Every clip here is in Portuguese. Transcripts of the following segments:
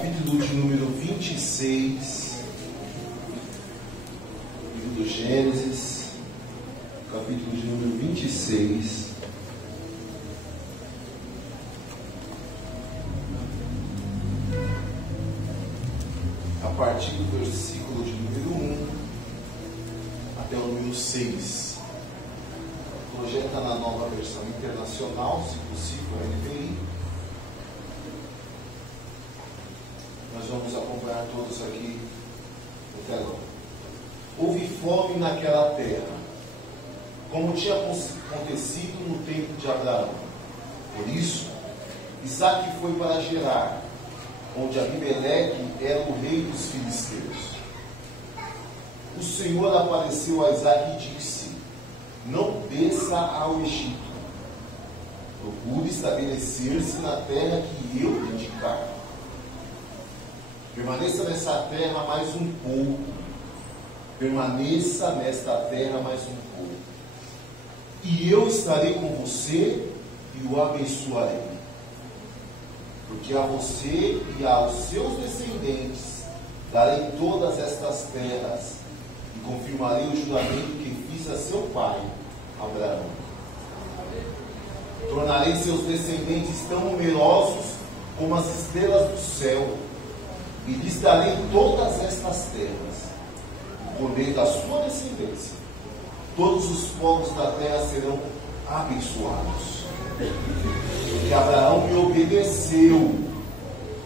capítulo de número 26, livro do Gênesis, capítulo de número 26. A partir do versículo de número 1 até o número 6. Projeta na nova versão internacional, se possível, a NVI. Nós vamos acompanhar todos aqui no telão. Houve fome naquela terra, como tinha acontecido no tempo de Abraão. Por isso, Isaque foi para Gerar, onde Abimeleque era o rei dos filisteus. O Senhor apareceu a Isaque e disse: não desça ao Egito. Procure estabelecer-se na terra que eu lhe indicar. Permaneça nessa terra mais um pouco. Permaneça nesta terra mais um pouco. E eu estarei com você e o abençoarei. Porque a você e aos seus descendentes darei todas estas terras e confirmarei o juramento que fiz a seu pai, Abraão. Tornarei seus descendentes tão numerosos como as estrelas do céu, e lhes darei todas estas terras. Por meio da sua descendência, todos os povos da terra serão abençoados. Porque Abraão me obedeceu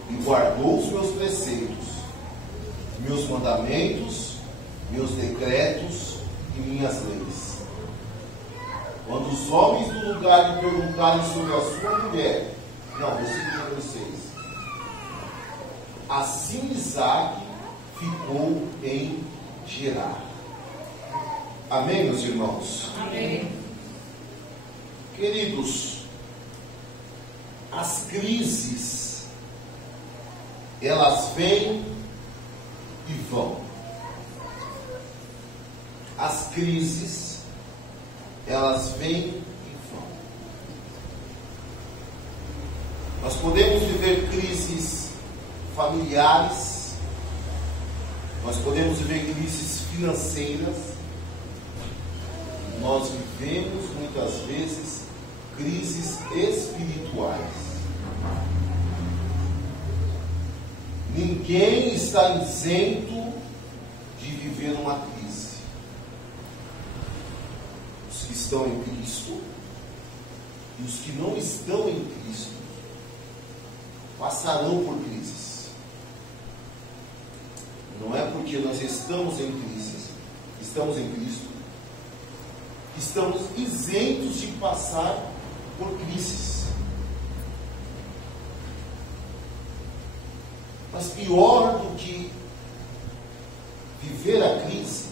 e guardou os meus preceitos, meus mandamentos, meus decretos e minhas leis. Quando os homens do lugar lhe perguntarem sobre a sua mulher, versículo 6. Assim Isaque ficou em Gerar. Amém, meus irmãos? Amém. Queridos, as crises, elas vêm e vão. As crises, elas vêm e vão. Nós podemos viver crises familiares, nós podemos viver crises financeiras, nós vivemos muitas vezes crises espirituais. Ninguém está isento de viver uma crise. Os que estão em Cristo e os que não estão em Cristo passarão por crises. Não é porque nós estamos em crise, estamos em Cristo, estamos isentos de passar por crises. Mas pior do que viver a crise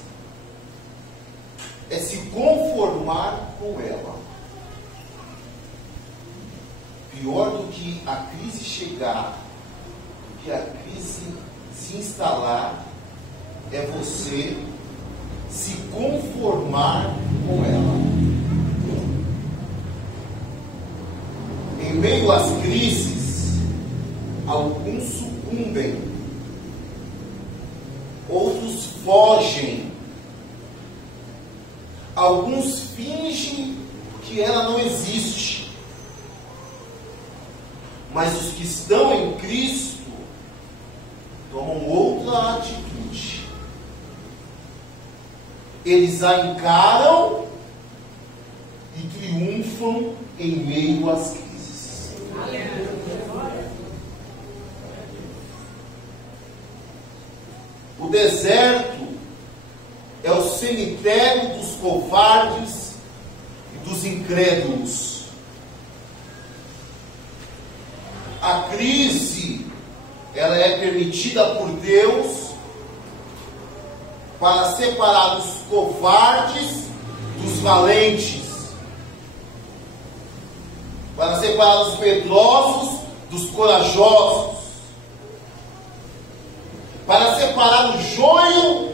é se conformar com ela. Pior do que a crise chegar, do que a crise se instalar, é você se conformar com ela. Em meio às crises, alguns sucumbem, outros fogem, alguns fingem que ela não existe, mas os que estão em Cristo tomam outra atitude. Eles a encaram e triunfam em meio às crises. O deserto é o cemitério dos covardes e dos incrédulos. A crise, ela é permitida por Deus para separar os covardes dos valentes, para separar os medrosos dos corajosos, para separar o joio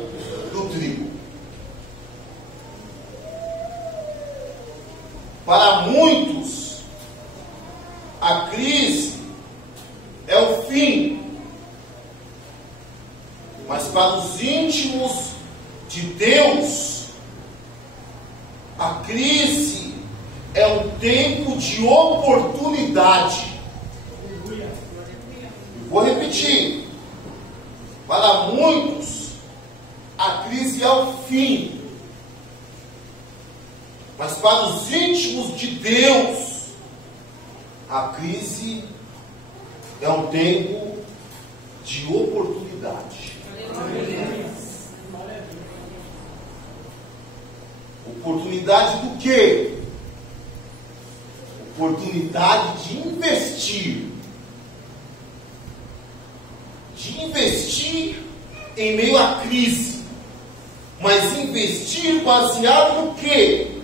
do trigo. Para muitos, a crise é o fim Mas para os íntimos de Deus, a crise é um tempo de oportunidade. Vou repetir. Para muitos, a crise é o fim. Mas para os íntimos de Deus, a crise é um tempo de oportunidade. Oportunidade do quê? Oportunidade de investir. De investir em meio à crise. Mas investir baseado no quê?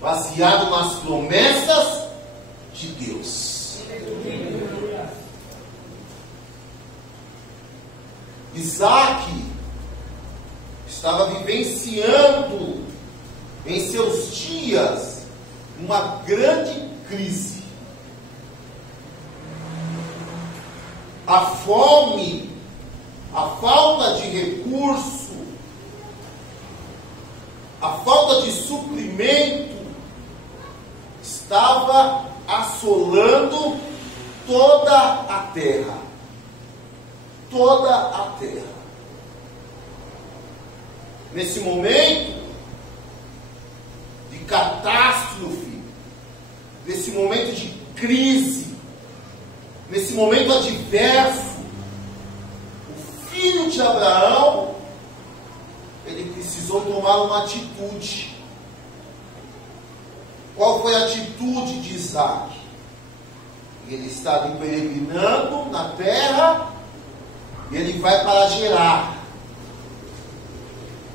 Baseado nas promessas de Deus. Isaac estava vivenciando em seus dias uma grande crise. A fome, a falta de recurso, a falta de suprimento estava assolando toda a terra. Toda a terra. Nesse momento de catástrofe, nesse momento de crise, nesse momento adverso, o filho de Abraão, ele precisou tomar uma atitude. Qual foi a atitude de Isaac? Ele está ali peregrinando na terra e ele vai para Gerar.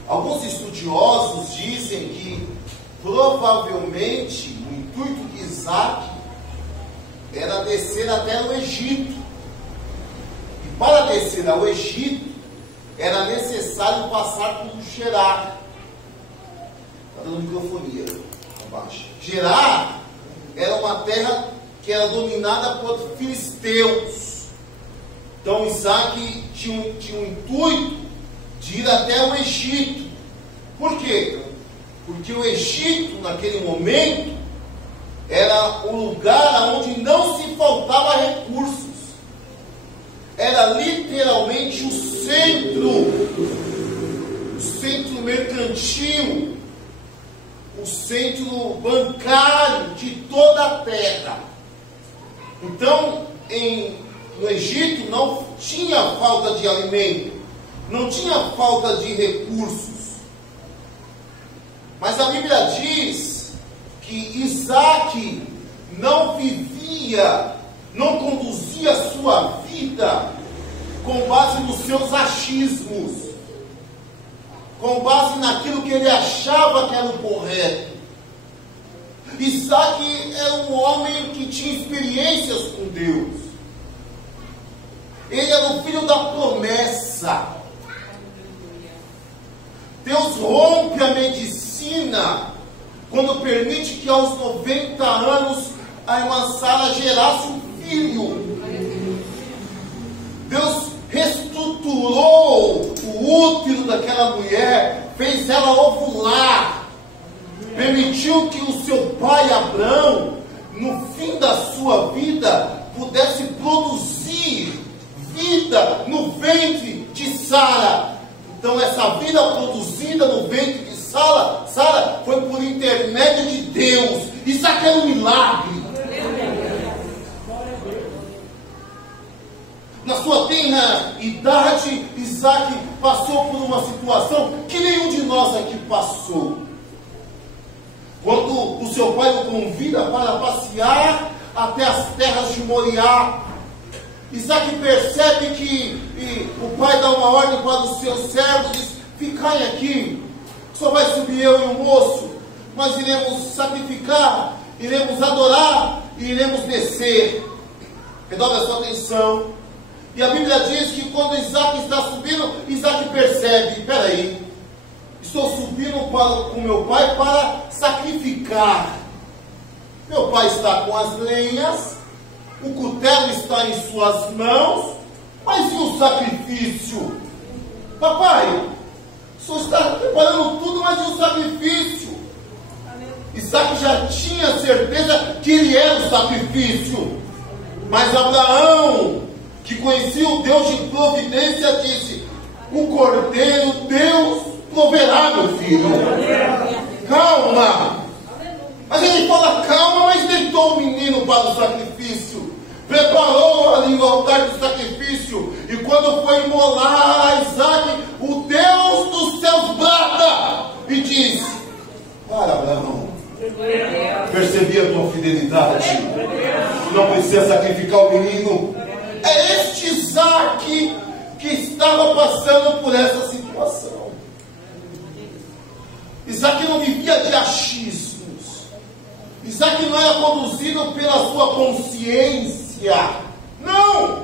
Alguns estudiosos dizem que provavelmente o intuito de Isaac era descer até o Egito. E para descer ao Egito era necessário passar por Gerar. Está dando microfonia abaixo. Gerar era uma terra que era dominada por filisteus. Então Isaac tinha um intuito de ir até o Egito. Por quê? Porque o Egito, naquele momento, era um lugar onde não se faltava recursos. Era literalmente o centro mercantil, o centro bancário de toda a terra. Então, no Egito não tinha falta de alimento, não tinha falta de recursos. Mas a Bíblia diz que Isaac não vivia, não conduzia a sua vida com base nos seus achismos, com base naquilo que ele achava que era o correto. Isaac era um homem que tinha experiências com Deus. Ele era o filho da promessa. Deus rompe a medicina quando permite que aos 90 anos a irmã Sara gerasse um filho. Deus reestruturou o útero daquela mulher, fez ela ovular, permitiu que o seu pai Abrão, no fim da sua vida, pudesse produzir vida no ventre de Sara. Então essa vida produzida no ventre de Sara foi por intermédio de Deus. Isso aqui é um milagre. Na sua tenra idade, Isaac passou por uma situação que nenhum de nós aqui passou. Quando o seu pai o convida para passear até as terras de Moriá, Isaac percebe que o pai dá uma ordem para os seus servos, diz: ficai aqui, só vai subir eu e o moço, nós iremos sacrificar, iremos adorar e iremos descer. Redobre a sua atenção. E a Bíblia diz que quando Isaac está subindo, Isaac percebe: peraí, estou subindo com meu pai para sacrificar. Meu pai está com as lenhas, o cutelo está em suas mãos, Mas e o sacrifício? Papai, o senhor está preparando tudo, mas e o sacrifício? Isaac já tinha certeza que ele era o sacrifício. Mas Abraão, que conhecia o Deus de providência, disse: o cordeiro Deus proverá, meu filho. Calma. Mas ele fala calma, mas deitou o menino para o sacrifício. Preparou ali o altar do sacrifício. E quando foi imolar a Isaac, o Deus dos céus brada e diz: para, Abraão, percebi a tua fidelidade. Não precisa sacrificar o menino. É este Isaac que estava passando por essa situação. Isaac não vivia de achismos. Isaac não era conduzido pela sua consciência. Não!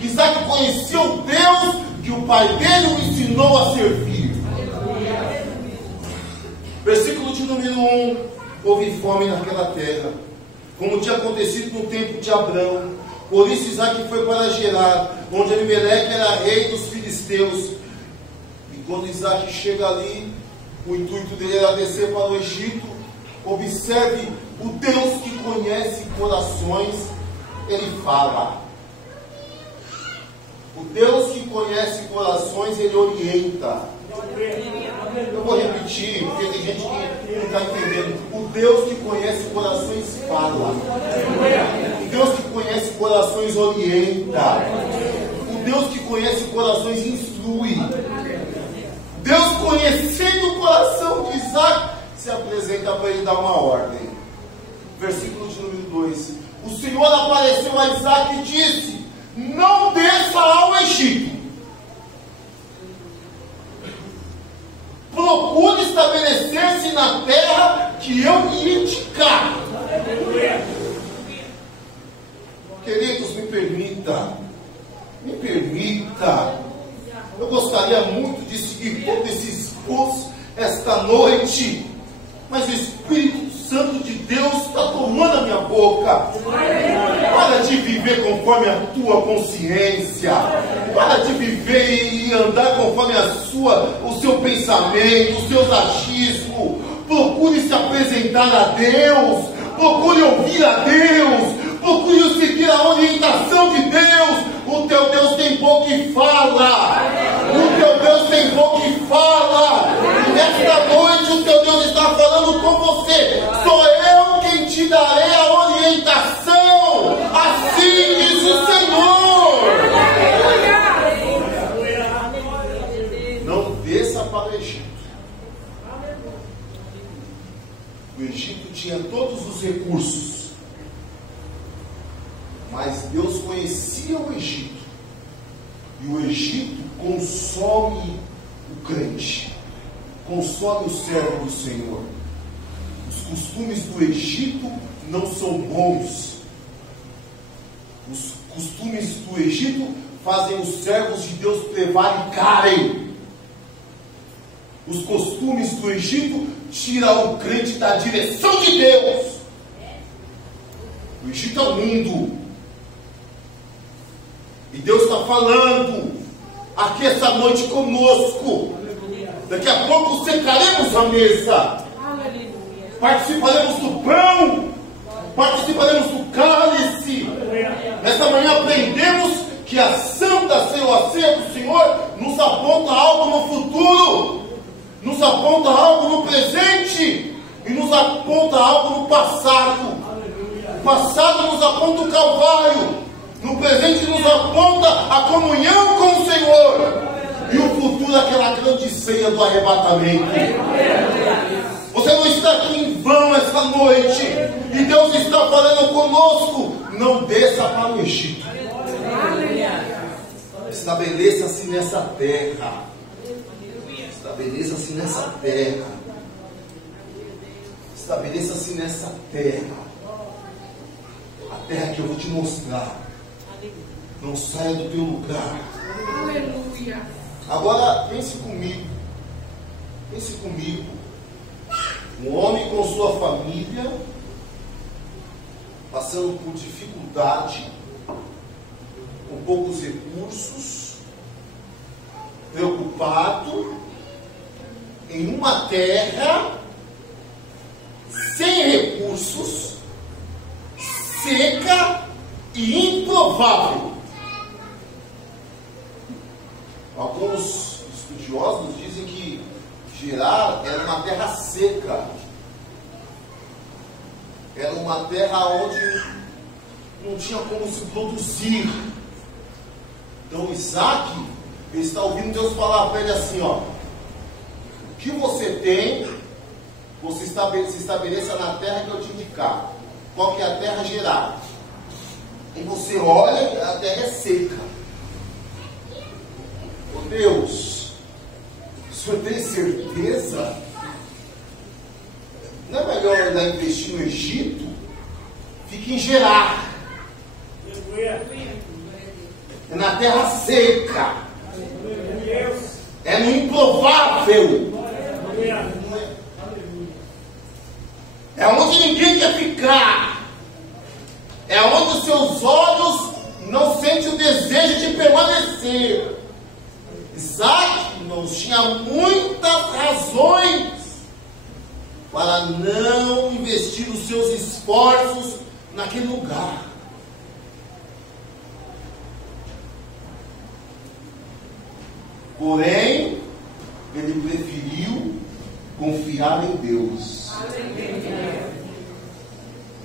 Isaac conhecia o Deus que o pai dele o ensinou a servir. Versículo de número 1. Houve fome naquela terra, como tinha acontecido no tempo de Abrão. Por isso Isaac foi para Gerar, onde Abimeleque era rei dos filisteus. E quando Isaac chega ali, o intuito dele era descer para o Egito. Observe o Deus que conhece corações. Ele fala. O Deus que conhece corações, ele orienta. Eu vou repetir, porque tem gente que não está entendendo. O Deus que conhece corações fala. O Deus que conhece corações orienta. O Deus que conhece corações instrui. Deus, conhecendo o coração de Isaac, se apresenta para ele dar uma ordem. Versículo de número 2. O Senhor apareceu a Isaac e disse: não desça ao Egito. Procure estabelecer-se na terra que eu lhe indicar. Queridos, me permita. Eu gostaria muito de seguir todo esse esforço esta noite, mas o Espírito Santo de Deus está tomando a minha boca. Para de viver conforme a tua consciência. Para de viver e andar conforme o seu pensamento, os seus achismos. Procure se apresentar a Deus. Procure ouvir a Deus. Procure seguir a orientação de Deus. O teu Deus tem boca e fala. O teu Deus tem boca e fala. E nesta noite o teu Deus está falando com você. Sou eu quem te darei a orientação. Assim diz o Senhor. Não desça para o Egito. O Egito tinha todos os recursos. Mas Deus conhecia o Egito. E o Egito consome o crente. Consome o servo do Senhor. Os costumes do Egito não são bons. Os costumes do Egito fazem os servos de Deus prevaricarem. Os costumes do Egito tiram o crente da direção de Deus. O Egito é o mundo. E Deus está falando aqui essa noite conosco. Daqui a pouco secaremos a mesa. Participaremos do pão. Participaremos do cálice. Nessa manhã aprendemos que a Santa Ceia do Senhor nos aponta algo no futuro. Nos aponta algo no presente. E nos aponta algo no passado. O passado nos aponta o Calvário. No presente nos aponta a comunhão com o Senhor. E o futuro, aquela grande ceia do arrebatamento. Você não está aqui em vão esta noite. E Deus está falando conosco. Não desça para o Egito. Estabeleça-se nessa terra. Estabeleça-se nessa terra. Estabeleça-se nessa terra. A terra que eu vou te mostrar. Não saia do teu lugar. Aleluia. Agora, pense comigo. Pense comigo. Um homem com sua família, passando por dificuldade, com poucos recursos, preocupado em uma terra sem recursos, seca e improvável. Alguns estudiosos dizem que Gerar era uma terra seca, era uma terra onde não tinha como se produzir. Então Isaac, ele está ouvindo Deus falar para ele assim, ó: o que você tem, você se estabeleça na terra que eu te indicar. Qual que é a terra? Gerar. E você olha, a terra é seca. Oh Deus, o senhor tem certeza? Não é melhor ainda investir no Egito? Fica em Gerar. É na terra seca. É no improvável. É onde ninguém quer ficar. É onde os seus olhos não sentem o desejo de permanecer. Isaac, irmãos, tinha muitas razões para não investir os seus esforços naquele lugar. Porém, ele preferiu confiar em Deus.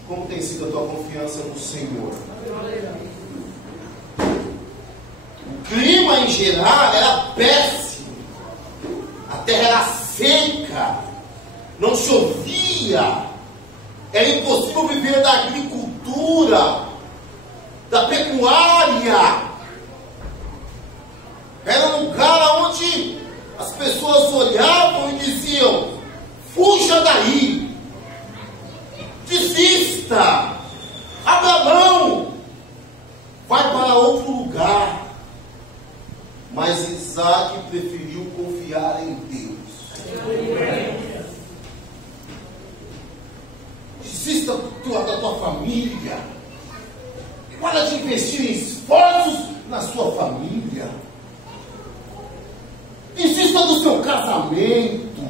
Como tem sido a tua confiança no Senhor? O clima em Gerar era péssimo. A terra era seca. Não chovia. Era impossível viver da agricultura, da pecuária. Era um lugar onde as pessoas olhavam e diziam: fuja daí, desista, abra mão, vai para outro lugar. Mas Isaac preferiu confiar em Deus. Desista da tua família. Para de investir em esforços na sua família. Desista do seu casamento.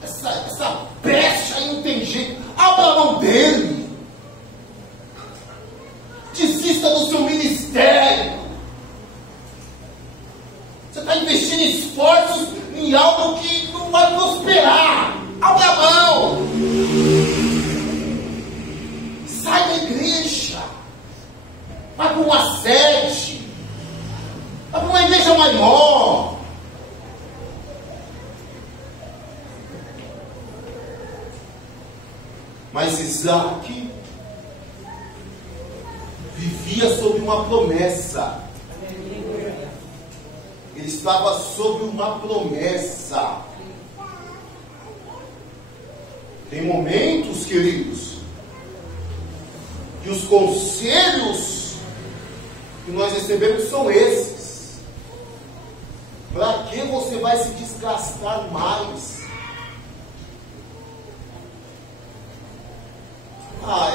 Essa peste aí não tem jeito. Abra a mão dele. Desista do seu ministério. Você está investindo esforços em algo que não vai prosperar. Abra a mão. Sai da igreja. Vai para uma sede. Vai para uma igreja maior. Mas Isaac vivia sob uma promessa. Ele estava sob uma promessa. Tem momentos, queridos, que os conselhos que nós recebemos são esses. Para que você vai se desgastar mais?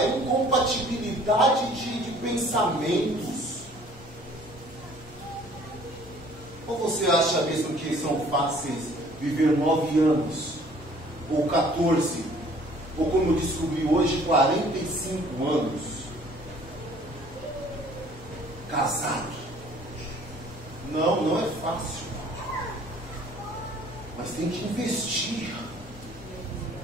É incompatibilidade de pensamentos. Ou você acha mesmo que são fáceis viver 9 anos, ou 14, ou como eu descobri hoje, 45 anos, casado? Não, não é fácil. Mas tem que investir.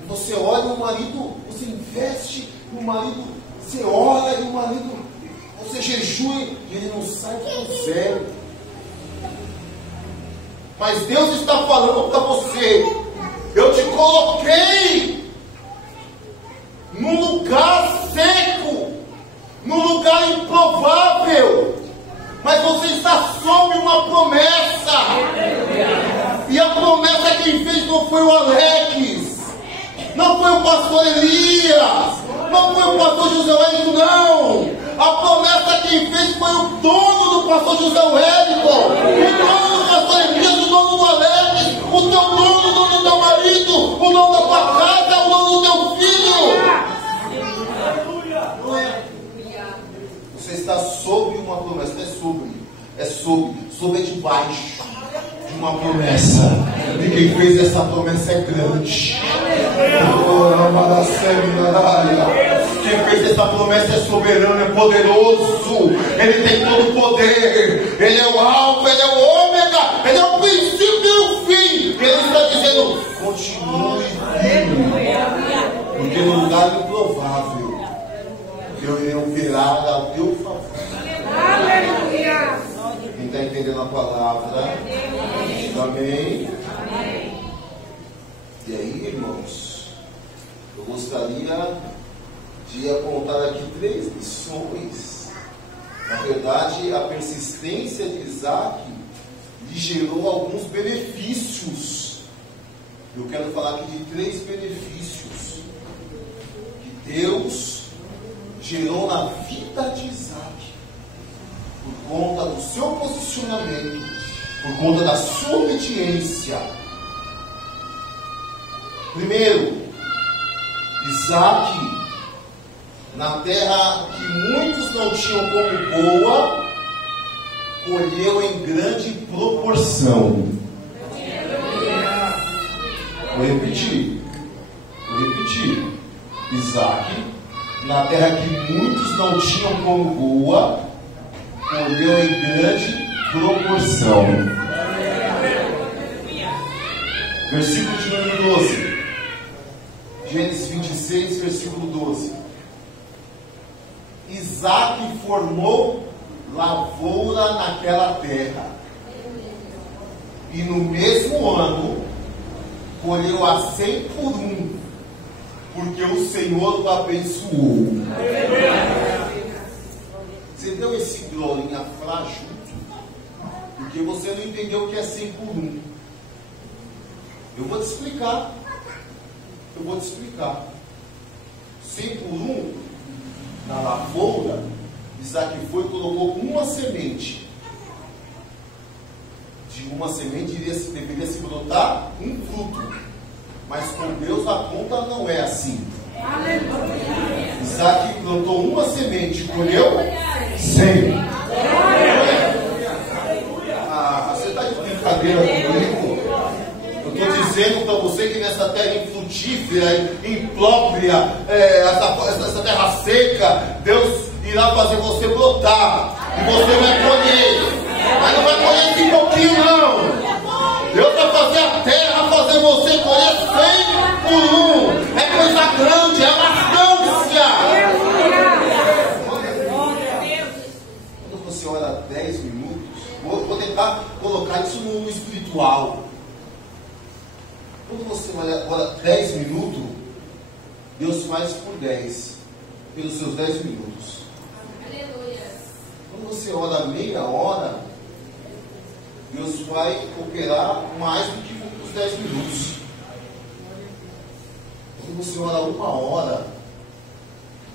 Você olha o marido, você investe no marido, você ora e o marido, você jejua e ele não sai do zero. Mas Deus está falando para você: eu te coloquei num lugar seco, num lugar improvável, mas você está sob uma promessa. E a promessa quem fez não foi o Alex, não foi o pastor Elias, não foi o pastor José Wellington, não. A promessa quem fez foi o dono do pastor José Wellington, o dono do pastor Elias, o dono do Alex, o teu dono, o dono do teu marido, o dono da tua casa, o dono do teu filho. Você está sob promessa, não é sobre é debaixo de uma promessa. E quem fez essa promessa é grande. Quem fez essa promessa é soberano, é poderoso. Ele tem todo o poder. Ele é o alfa, ele é o ômega, ele é o princípio e o fim. Ele está dizendo: continue firme, porque no lugar improvável eu irei operar ao teu favor. Aleluia. Quem está entendendo a palavra? Amém. E aí, irmãos, eu gostaria de apontar aqui 3 lições. Na verdade, a persistência de Isaac lhe gerou alguns benefícios. Eu quero falar aqui de 3 benefícios que Deus gerou na vida de Isaac, por conta do seu posicionamento, por conta da sua obediência. Primeiro, Isaac, na terra que muitos não tinham como boa, colheu em grande proporção. Vou repetir. Isaac, na terra que muitos não tinham como boa, colheu em grande proporção. Versículo de número 12. Gênesis 26, versículo 12. Isaac formou lavoura naquela terra, e no mesmo ano colheu a 100 por 1, porque o Senhor o abençoou. Você deu esse glorinha frágil porque você não entendeu o que é 100 por 1. Eu vou te explicar. 100 por 1, na lavoura, Isaac foi e colocou uma semente. De uma semente deveria se brotar um fruto. Mas com Deus a conta não é assim. Isaac plantou uma semente, colheu 100. Você está de brincadeira comigo? Eu estou dizendo para você que nessa terra infrutífera, imprópria, essa terra seca, Deus irá fazer você brotar. E você vai colher. Mas não vai colher esse pouquinho, não. Deus vai fazer a terra, fazer você colher 100 por 1. É coisa grande, é abundância. Quando você ora 10 minutos, vou tentar colocar isso no espiritual. Quando você ora 10 minutos, Deus faz por 10, pelos seus 10 minutos. Quando você ora meia hora, Deus vai operar mais do que os 10 minutos. Quando você ora 1 hora,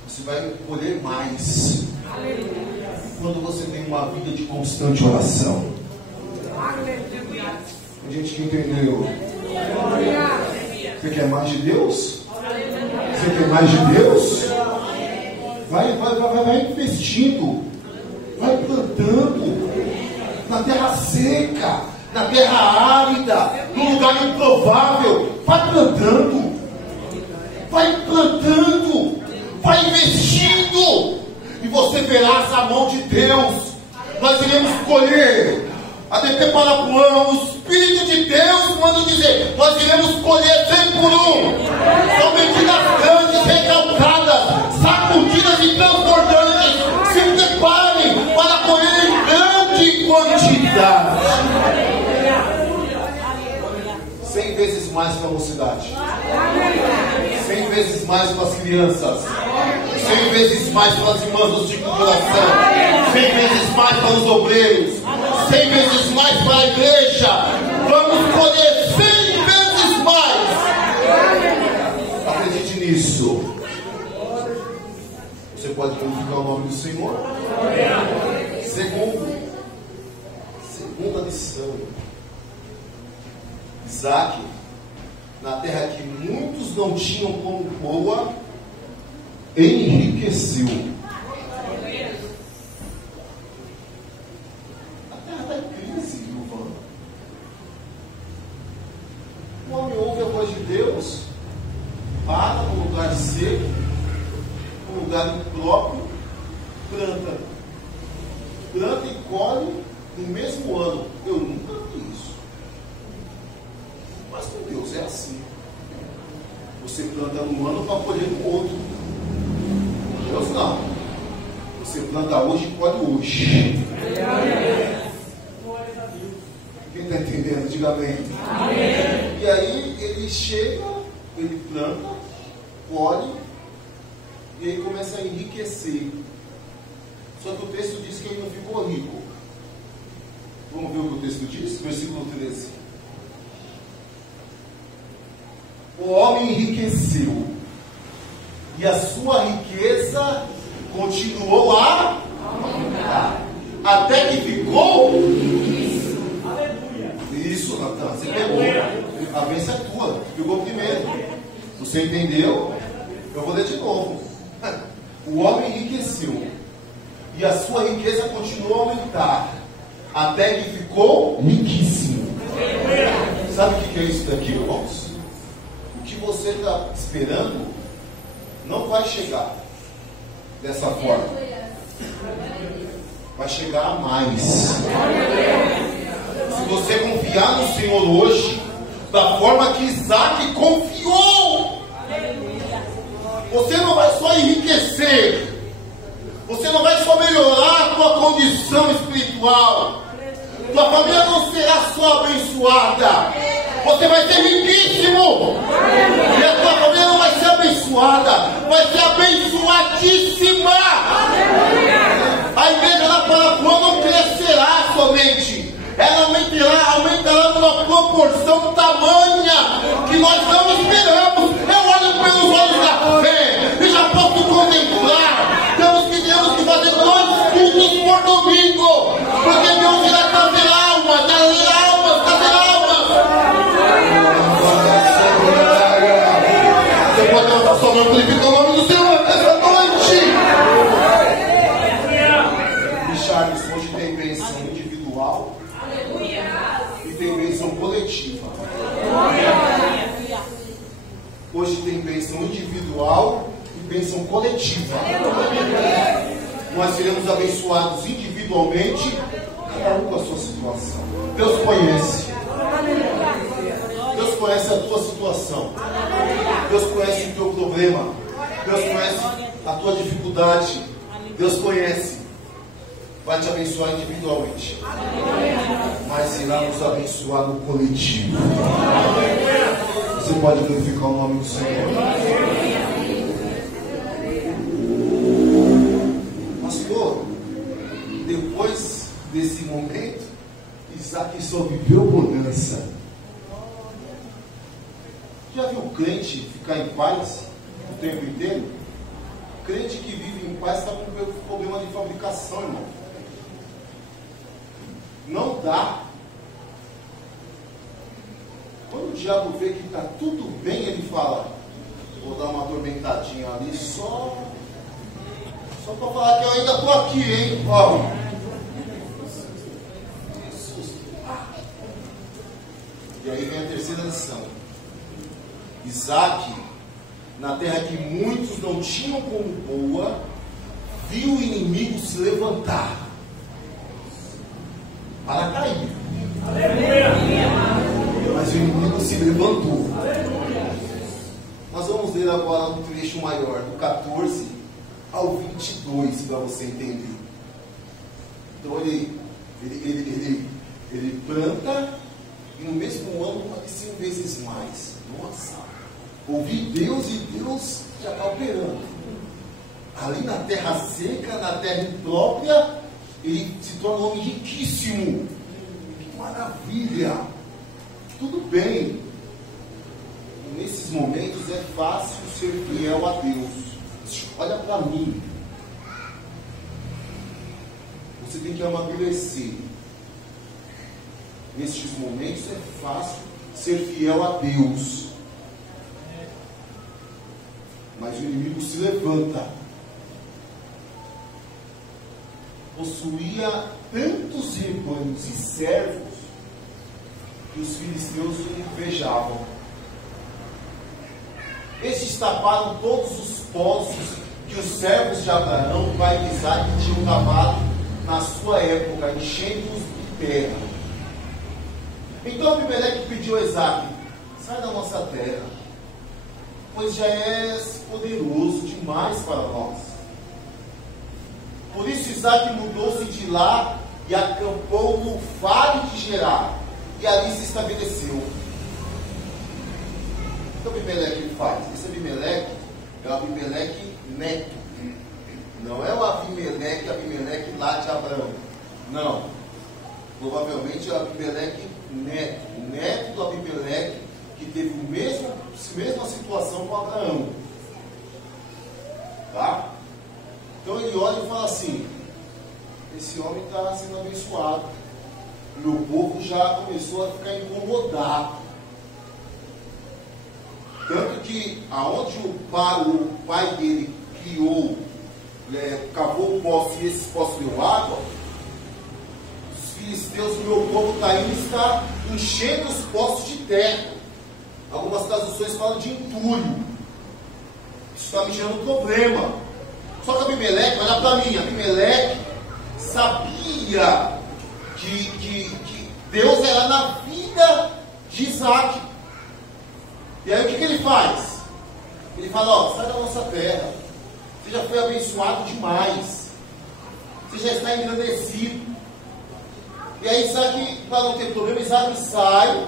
você vai colher mais. Quando você tem uma vida de constante oração. A gente que entendeu. Você quer mais de Deus? Você quer mais de Deus? Vai investindo. Vai plantando na terra seca, na terra árida, no lugar improvável. Vai plantando, vai investindo, e você verás a mão de Deus. Nós iremos colher. A DP Parapuã, o Espírito de Deus manda dizer: nós iremos colher 100 por 1. São medidas grandes, recalcadas, sacudidas e transbordantes. Se preparem para colher em grande quantidade. 100 vezes mais para a mocidade, 100 vezes mais para as crianças, 100 vezes mais para as irmãs do ciclo de oração, 100 vezes mais para os obreiros, 100 vezes mais para a igreja. Vamos colher 100 vezes mais. Acredite nisso. Você pode glorificar o nome do Senhor. Segunda lição. Isaac, na terra que muitos não tinham como boa, enriqueceu. planta e colhe no mesmo ano. Eu nunca vi isso. Mas com Deus é assim. Você planta num ano para colher no outro. Com Deus não. Você planta hoje e colhe hoje. Quem está entendendo? Diga amém. Amém. E aí ele chega, ele planta, colhe, e aí começa a enriquecer. Só que o texto diz que ele não ficou rico. Vamos ver o que o texto diz? Versículo 13. O homem enriqueceu, e a sua riqueza continuou a aumentar, até que ficou. Isso, Natan, você pegou. A bênção é tua, pegou primeiro. Você entendeu? Eu vou ler de novo. O homem enriqueceu, e a sua riqueza continuou a aumentar, até que ficou riquíssimo. Sabe o que é isso daqui, irmãos? O que você está esperando não vai chegar dessa forma. Vai chegar a mais. Se você confiar no Senhor hoje, da forma que Isaac confiou, você não vai só enriquecer, você não vai só melhorar a tua condição espiritual, tua família não será só abençoada, você vai ser riquíssimo, e a tua família não vai ser abençoada, vai ser abençoadíssima. A igreja da Parapuã não crescerá somente, ela aumentará numa proporção tamanha que nós não esperamos. Eu olho pelos olhos da fé e já posso contemplar. Temos que fazer 2 cultos por domingo, porque Deus irá trazer almas, trazer almas. Você pode levantar sua mão e glorificar o nome do Senhor nessa noite. Richard, hoje tem bênção individual e tem bênção coletiva. Hoje tem bênção individual e bênção coletiva. Nós seremos abençoados individualmente, cada um com a sua situação. Deus conhece. Deus conhece a tua situação. Deus conhece o teu problema. Deus conhece a tua dificuldade. Deus conhece. Vai te abençoar individualmente, mas irá nos abençoar no coletivo. Você pode glorificar o nome do Senhor. Pastor, depois desse momento, Isaac só viveu bonança. Já viu crente ficar em paz o tempo inteiro? Crente que vive em paz está com problema de fabricação, irmão. Não dá. Quando o diabo vê que está tudo bem, ele fala: vou dar uma atormentadinha ali só para falar que eu ainda estou aqui, hein? Ó. E aí vem a terceira lição. Isaac, na terra que muitos não tinham como boa, viu o inimigo se levantar para cair. Mas o inimigo se levantou. Nós vamos ler agora um trecho maior, do 14 ao 22, para você entender. Então ele planta, e no mesmo ano pode 100 vezes mais. Nossa, ouvi Deus e Deus já está operando. Ali na terra seca, na terra imprópria, ele se torna um homem riquíssimo. Que maravilha! Tudo bem. E nesses momentos é fácil ser fiel a Deus. Olha para mim. Você tem que amadurecer. Nestes momentos é fácil ser fiel a Deus. Mas o inimigo se levanta. Possuía tantos rebanhos e servos que os filisteus o invejavam. Estes taparam todos os poços que os servos de Abraão, pai de Isaac, tinham cavado nas suas sua época, enchendo-os de terra. Então Abimeleque pediu a Isaque: sai da nossa terra, pois já és poderoso demais para nós. Por isso Isaque mudou-se de lá e acampou no vale de Gerar, e ali se estabeleceu. O que Abimeleque faz? Esse Abimeleque é o Abimeleque neto. Não é o Abimeleque lá de Abraão. Não. Provavelmente é o Abimeleque neto. O neto do Abimeleque que teve a mesma situação com Abraão. Tá? Então ele olha e fala assim: esse homem está sendo abençoado. Meu povo já começou a ficar incomodado. Tanto que aonde o pai dele criou, cavou um poço e esses poços deu água, os filisteus, meu povo está indo e está enchendo os poços de terra. Algumas traduções falam de entulho. Isso está me gerando problema. Só que Abimeleque, olha para mim, Abimeleque sabia que Deus era na vida de Isaque. E aí o que ele faz? Ele fala: ó, sai da nossa terra, você já foi abençoado demais, você já está engrandecido. E aí Isaque, para não ter problema, Isaque sai,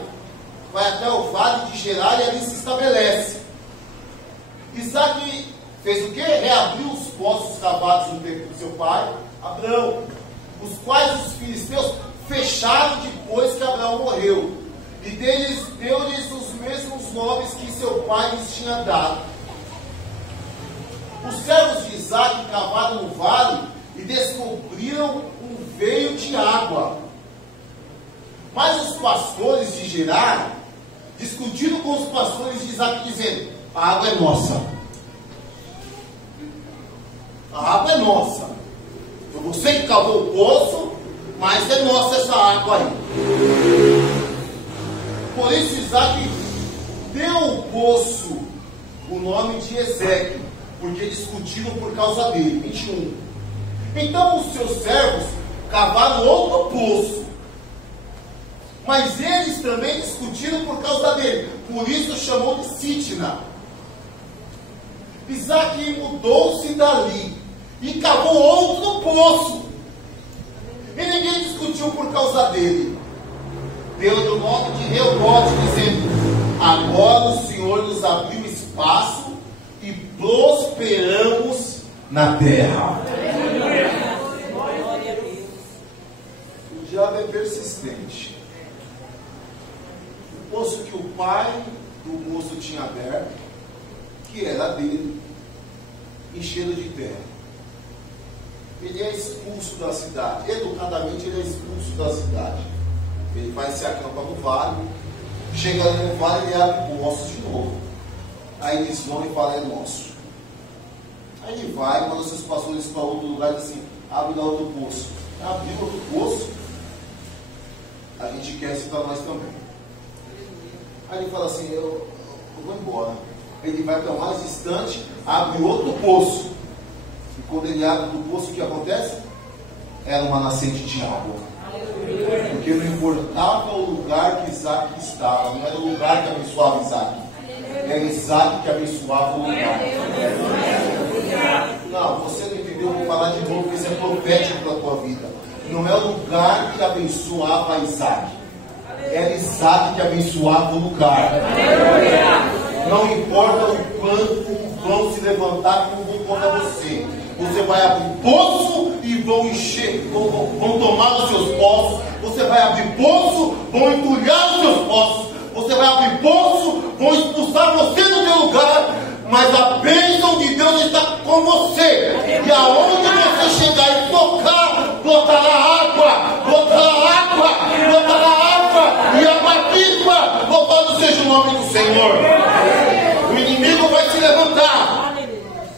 vai até o vale de Gerar e ali se estabelece. Isaque fez o quê? Reabriu os poços cavados no tempo do seu pai, Abraão, os quais os filisteus fecharam depois que Abraão morreu. E deu-lhes os mesmos nomes que seu pai lhes tinha dado. Os servos de Isaque cavaram no vale e descobriram um veio de água. Mas os pastores de Gerar discutiram com os pastores de Isaque, dizendo: a água é nossa. A água é nossa. Foi você que cavou o poço, mas é nossa essa água aí. Por isso Isaque deu o poço o nome de Ezequiel, porque discutiram por causa dele. 21. Então os seus servos cavaram outro poço, mas eles também discutiram por causa dele, por isso chamou de Sitna. Isaque mudou-se dali e cavou outro poço, e ninguém discutiu por causa dele. Deu-lhe o nome de Reobote, dizendo: agora o Senhor nos abriu espaço e prosperamos na terra. O diabo é persistente. O poço que o pai do moço tinha aberto, que era dele, enchendo de terra. Ele é expulso da cidade. Educadamente ele é expulso da cidade. Ele vai se acampa no vale. Chega ali no vale, ele abre poços de novo. Aí eles vão e falam: é nosso. Aí ele vai, manda seus pastores para outro lugar e diz assim: abre lá outro poço. Abriu outro poço, a gente quer isso para nós também. Aí ele fala assim: eu vou embora. Ele vai para mais distante, abre outro poço. E quando ele abre o poço, o que acontece? Era uma nascente de água. Porque não importava o lugar que Isaque estava, não era o lugar que abençoava Isaque, era Isaque que abençoava o lugar. Não, você não entendeu, vou falar de novo, porque isso é profético para a tua vida. Não é o lugar que abençoava Isaque, era Isaque que abençoava o lugar. Não importa o quanto vão se levantar contra você. Você vai abrir poço e vão encher, vão tomar os seus poços. Você vai abrir poço, vão entulhar os seus poços. Você vai abrir poço, vão expulsar você do teu lugar. Mas a bênção de Deus está com você. E aonde você chegar e tocar, brotará água, brotará água, brotará água. E água viva, louvado seja o nome do Senhor. O inimigo vai se levantar.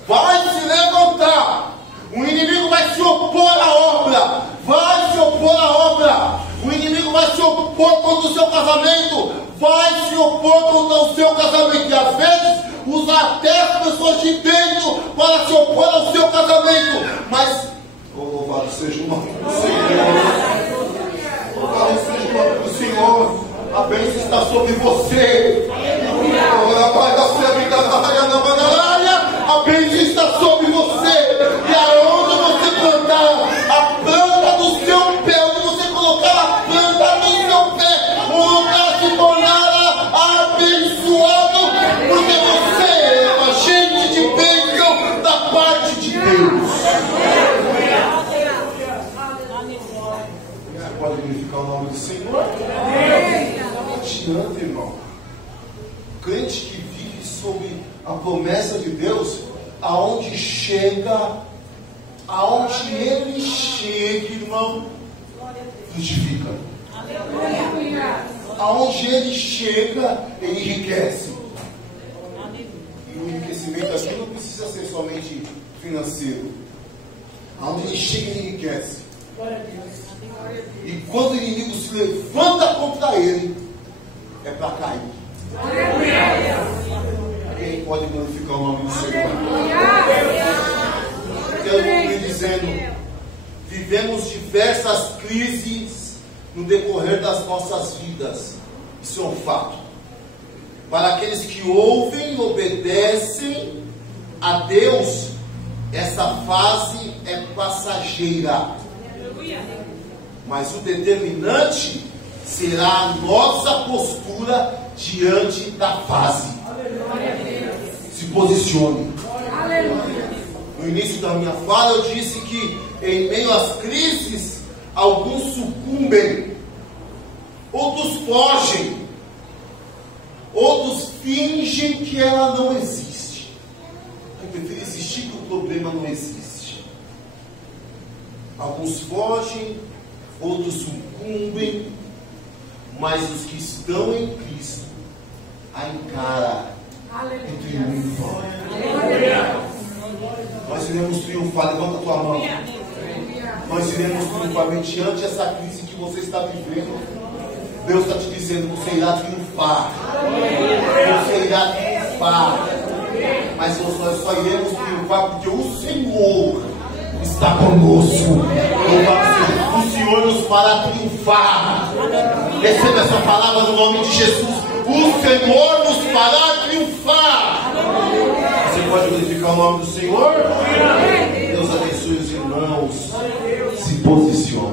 Vai se levantar. O inimigo vai se opor à obra. Vai se opor à obra. O inimigo vai se opor contra o seu casamento. Vai se opor contra o seu casamento. E às vezes usa até as pessoas de dentro para se opor ao seu casamento. Mas, louvado seja o nome do Senhor. sobre você. A bênção está sobre você. E aonde você plantar a planta do seu pé, onde você colocar a planta do seu pé, o lugar se tornará abençoado, porque você é um agente de bênção da parte de Deus. Você pode glorificar o nome do Senhor? Não adianta, irmão. Crente que vive sob a promessa de Deus, aonde ele chega, irmão, frutifica. Aonde ele chega, ele enriquece. E o enriquecimento aqui não precisa ser somente financeiro. Aonde ele chega, ele enriquece. E quando o inimigo se levanta contra ele, é para cair. Quem pode glorificar o nome do Senhor? Eu estou dizendo, vivemos diversas crises no decorrer das nossas vidas. Isso é um fato. Para aqueles que ouvem e obedecem a Deus, essa fase é passageira. Mas o determinante será a nossa postura diante da fase. Se posicione. No início da minha fala eu disse que em meio às crises alguns sucumbem, outros fogem, outros fingem que ela não existe. Eu prefiro existir que o problema não existe. Alguns fogem, outros sucumbem, mas os que estão em Cristo a encara e triunfam. Nós iremos triunfar. Levanta a tua mão. Nós iremos triunfar mediante essa crise que você está vivendo. Deus está te dizendo: você irá triunfar. Você irá triunfar. Mas nós só iremos triunfar porque o Senhor está conosco. O Senhor nos fará triunfar. Receba essa palavra no nome de Jesus. O Senhor nos fará triunfar. Você pode glorificar o nome do Senhor? Deus abençoe os irmãos. Se posicione.